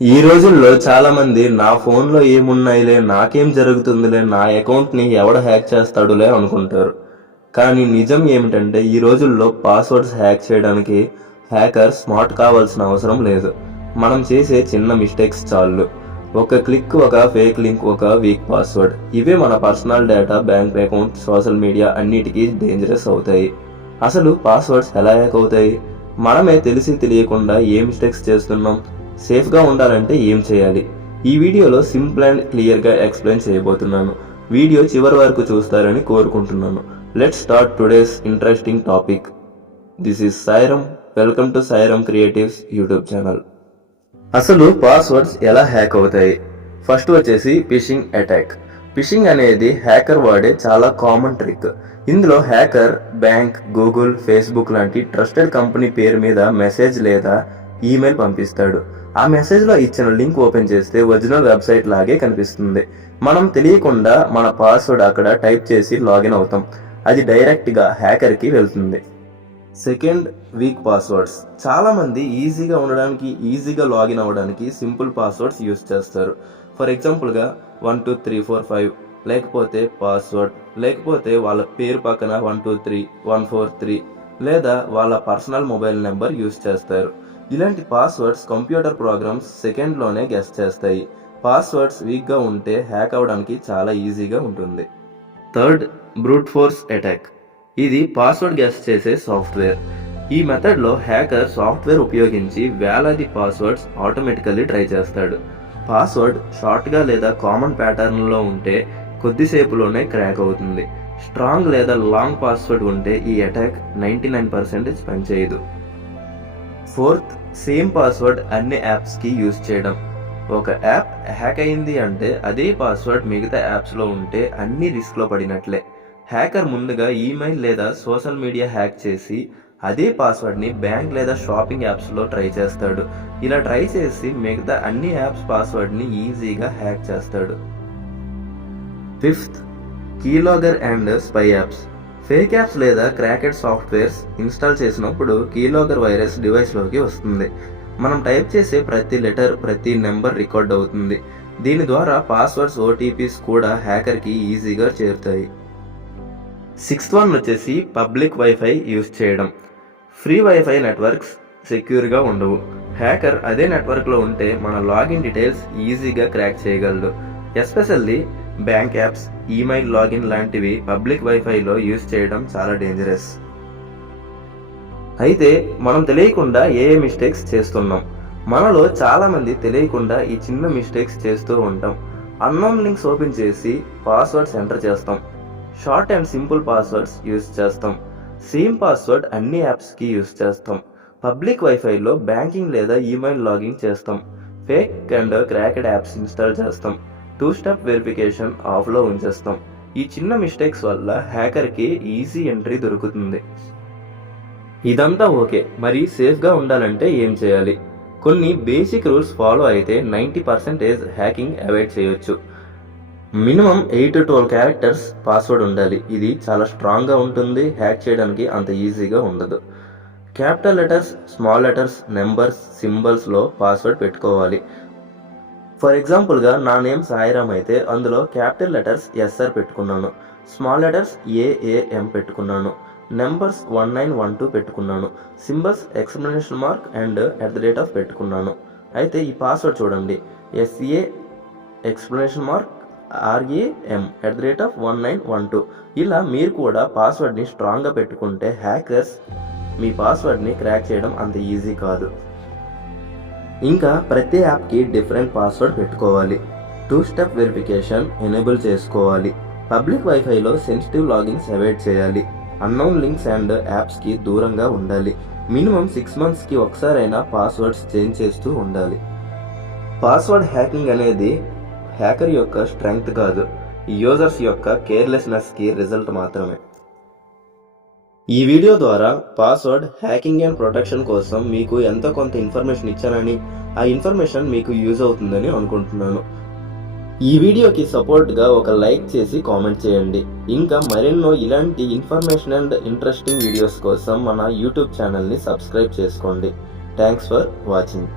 ఈ రోజుల్లో చాలా మంది నా ఫోన్లో ఏమున్నాయిలే, నాకేం జరుగుతుందిలే, నా అకౌంట్ని ఎవడ హ్యాక్ చేస్తాడులే అనుకుంటారు. కానీ నిజం ఏమిటంటే ఈ రోజుల్లో పాస్వర్డ్స్ హ్యాక్ చేయడానికి హ్యాకర్ స్మార్ట్ కావాల్సిన అవసరం లేదు. మనం చేసే చిన్న మిస్టేక్స్ చాలు. ఒక క్లిక్, ఒక ఫేక్ లింక్, ఒక వీక్ పాస్వర్డ్, ఇవే మన personal data, bank account, social media అన్నిటికీ డేంజరస్ అవుతాయి. అసలు పాస్వర్డ్స్ ఎలా హ్యాక్ అవుతాయి? మనమే తెలిసి తెలియకుండా ఏ మిస్టేక్స్ చేస్తున్నాం? సేఫ్గా ఉండాలంటే ఏం చేయాలి? ఈ వీడియోలో సింపుల్ అండ్ క్లియర్గా ఎక్స్ప్లెయిన్ చేయబోతున్నాను. వీడియో చివరి వరకు చూస్తారని కోరుకుంటున్నాను. Let's start today's interesting topic. This is Sairam. Welcome to Sairam creatives YouTube channel. అసలు పాస్వర్డ్స్ ఎలా హ్యాక్ అవుతాయి? ఫస్ట్ వచ్చేసి ఫిషింగ్ అటాక్. ఫిషింగ్ అనేది హ్యాకర్ వాడే చాలా కామన్ ట్రిక్. ఇందులో హ్యాకర్ బ్యాంక్, గూగుల్, ఫేస్బుక్ లాంటి ట్రస్టెడ్ కంపెనీ పేరు మీద మెసేజ్ లేదా ఈమెయిల్ పంపిస్తాడు. ఆ మెసేజ్లో ఇచ్చిన లింక్ ఓపెన్ చేస్తే ఒరిజినల్ వెబ్సైట్ లాగే కనిపిస్తుంది. మనం తెలియకుండా మన పాస్వర్డ్ అక్కడ టైప్ చేసి లాగిన్ అవుతాం. అది డైరెక్ట్గా హ్యాకర్కి వెళ్తుంది. Second, week passwords. చాలా మంది ఈజీగా ఉండడానికి, ఈజీగా లాగిన్ అవ్వడానికి సింపుల్ పాస్వర్డ్స్ యూస్ చేస్తారు. ఫర్ ఎగ్జాంపుల్గా 12345, లేకపోతే పాస్వర్డ్, లేకపోతే వాళ్ళ పేరు పక్కన 123143, లేదా వాళ్ళ పర్సనల్ మొబైల్ నెంబర్ యూస్ చేస్తారు. ఇలాంటి పాస్వర్డ్స్ కంప్యూటర్ ప్రోగ్రామ్స్ సెకండ్లోనే గెస్ చేస్తాయి. పాస్వర్డ్స్ వీక్గా ఉంటే హ్యాక్ అవ్వడానికి చాలా ఈజీగా ఉంటుంది. Third, brute force attack. ఇది పాస్వర్డ్ గెస్ చేసే సాఫ్ట్వేర్. ఈ మెథడ్లో హ్యాకర్ సాఫ్ట్వేర్ ఉపయోగించి వేలాది పాస్వర్డ్స్ ఆటోమేటికల్లీ ట్రై చేస్తాడు. పాస్వర్డ్ షార్ట్గా లేదా కామన్ ప్యాటర్న్లో ఉంటే కొద్దిసేపులోనే క్రాక్ అవుతుంది. స్ట్రాంగ్ లేదా లాంగ్ పాస్వర్డ్ ఉంటే ఈ అటాక్ 99% పనిచేయదు. ఫోర్త్, సేమ్ పాస్వర్డ్ అన్ని యాప్స్కి యూజ్ చేయడం. ఒక యాప్ హ్యాక్ అయింది అంటే అదే పాస్వర్డ్ మిగతా యాప్స్లో ఉంటే అన్ని రిస్క్లో పడినట్లే. హ్యాకర్ ముందుగా ఈమెయిల్ లేదా సోషల్ మీడియా హ్యాక్ చేసి అదే పాస్వర్డ్ని బ్యాంక్ లేదా షాపింగ్ యాప్స్లో ట్రై చేస్తాడు. ఇలా ట్రై చేసి మిగతా అన్ని యాప్స్ పాస్వర్డ్ని ఈజీగా హ్యాక్ చేస్తాడు. Fifth, keylogger and spy apps. Fake apps లేదా క్రాకెడ్ సాఫ్ట్వేర్స్ ఇన్స్టాల్ చేసినప్పుడు కీలాగర్ వైరస్ డివైస్లోకి వస్తుంది. మనం టైప్ చేసే ప్రతి లెటర్, ప్రతి నెంబర్ రికార్డ్ అవుతుంది. దీని ద్వారా పాస్వర్డ్స్, ఓటీపీస్ కూడా హ్యాకర్కి ఈజీగా చేరుతాయి. సిక్స్త్ వన్ వచ్చేసి పబ్లిక్ వైఫై యూజ్ చేయడం. ఫ్రీ వైఫై నెట్వర్క్స్ సెక్యూర్గా ఉండవు. హ్యాకర్ అదే నెట్వర్క్లో ఉంటే మన లాగిన్ డీటెయిల్స్ ఈజీగా క్రాక్ చేయగలడు. Especially bank apps, email login లాంటివి పబ్లిక్ వైఫైలో యూజ్ చేయడం చాలా డేంజరస్. అయితే మనం తెలియకుండా ఏ మిస్టేక్స్ చేస్తున్నాం? మనలో చాలా మంది తెలియకుండా ఈ చిన్న మిస్టేక్స్ చేస్తూ ఉంటాం. అన్నోన్ లింక్స్ ఓపెన్ చేసి పాస్వర్డ్స్ ఎంటర్ చేస్తాం. Short and simple passwords use చేస్తాం. సేమ్ పాస్వర్డ్ అన్ని యాప్స్కి యూజ్ చేస్తాం. పబ్లిక్ వైఫైలో బ్యాంకింగ్ లేదా ఈమెయిల్ లాగిన్ చేస్తాం. Fake and cracked apps install చేస్తాం. 2-స్టెప్ వెరిఫికేషన్ ఆఫ్లో ఉంచేస్తాం. ఈ చిన్న మిస్టేక్స్ వల్ల హ్యాకర్కి ఈజీ ఎంట్రీ దొరుకుతుంది. ఇదంతా ఓకే, మరి సేఫ్గా ఉండాలంటే ఏం చేయాలి? కొన్ని బేసిక్ రూల్స్ ఫాలో అయితే 90% హ్యాకింగ్ అవాయిడ్ చేయొచ్చు. మినిమం 8 to 12 క్యారెక్టర్స్ పాస్వర్డ్ ఉండాలి. ఇది చాలా స్ట్రాంగ్గా ఉంటుంది. హ్యాక్ చేయడానికి అంత ఈజీగా ఉండదు. Capital letters, small letters, numbers, సింబల్స్లో పాస్వర్డ్ పెట్టుకోవాలి. ఫర్ ఎగ్జాంపుల్గా నా నేమ్ సాయిరామ్ అయితే అందులో క్యాపిటల్ లెటర్స్ ఎస్ఆర్ పెట్టుకున్నాను, స్మాల్ లెటర్స్ ఏఏఎం పెట్టుకున్నాను, నెంబర్స్ 1912 పెట్టుకున్నాను, సింబల్స్ ఎక్స్క్లమేషన్ మార్క్ అండ్ @ పెట్టుకున్నాను. అయితే ఈ పాస్వర్డ్ చూడండి, SA ఎక్స్క్లమేషన్ మార్క్ RAM @1912. ఇలా మీరు కూడా పాస్వర్డ్ని స్ట్రాంగ్గా పెట్టుకుంటే హ్యాకర్స్ మీ పాస్వర్డ్ని క్రాక్ చేయడం అంత ఈజీ కాదు. ఇంకా ప్రతి యాప్కి డిఫరెంట్ పాస్వర్డ్ పెట్టుకోవాలి. 2-స్టెప్ వెరిఫికేషన్ ఎనేబుల్ చేసుకోవాలి. పబ్లిక్ వైఫైలో సెన్సిటివ్ లాగిన్స్ అవాయిడ్ చేయాలి. అన్నోన్ లింక్స్ అండ్ యాప్స్కి దూరంగా ఉండాలి. మినిమం 6 monthsకి ఒకసారైనా పాస్వర్డ్స్ చేంజ్ చేస్తూ ఉండాలి. పాస్వర్డ్ హ్యాకింగ్ అనేది హ్యాకర్ యొక్క స్ట్రెంగ్త్ కాదు, యూజర్స్ యొక్క కేర్లెస్నెస్కి రిజల్ట్ మాత్రమే. ఈ వీడియో ద్వారా పాస్వర్డ్ హ్యాకింగ్ అండ్ ప్రొటెక్షన్ కోసం మీకు ఎంతో కొంత ఇన్ఫర్మేషన్ ఇచ్చానని, ఆ ఇన్ఫర్మేషన్ మీకు యూజ్ అవుతుందని అనుకుంటున్నాను. ఈ వీడియోకి సపోర్ట్గా ఒక లైక్ చేసి కామెంట్ చేయండి. ఇంకా మరెన్నో ఇలాంటి ఇన్ఫర్మేషన్ అండ్ ఇంట్రెస్టింగ్ వీడియోస్ కోసం మన యూట్యూబ్ ఛానల్ని సబ్స్క్రైబ్ చేసుకోండి. Thanks for watching.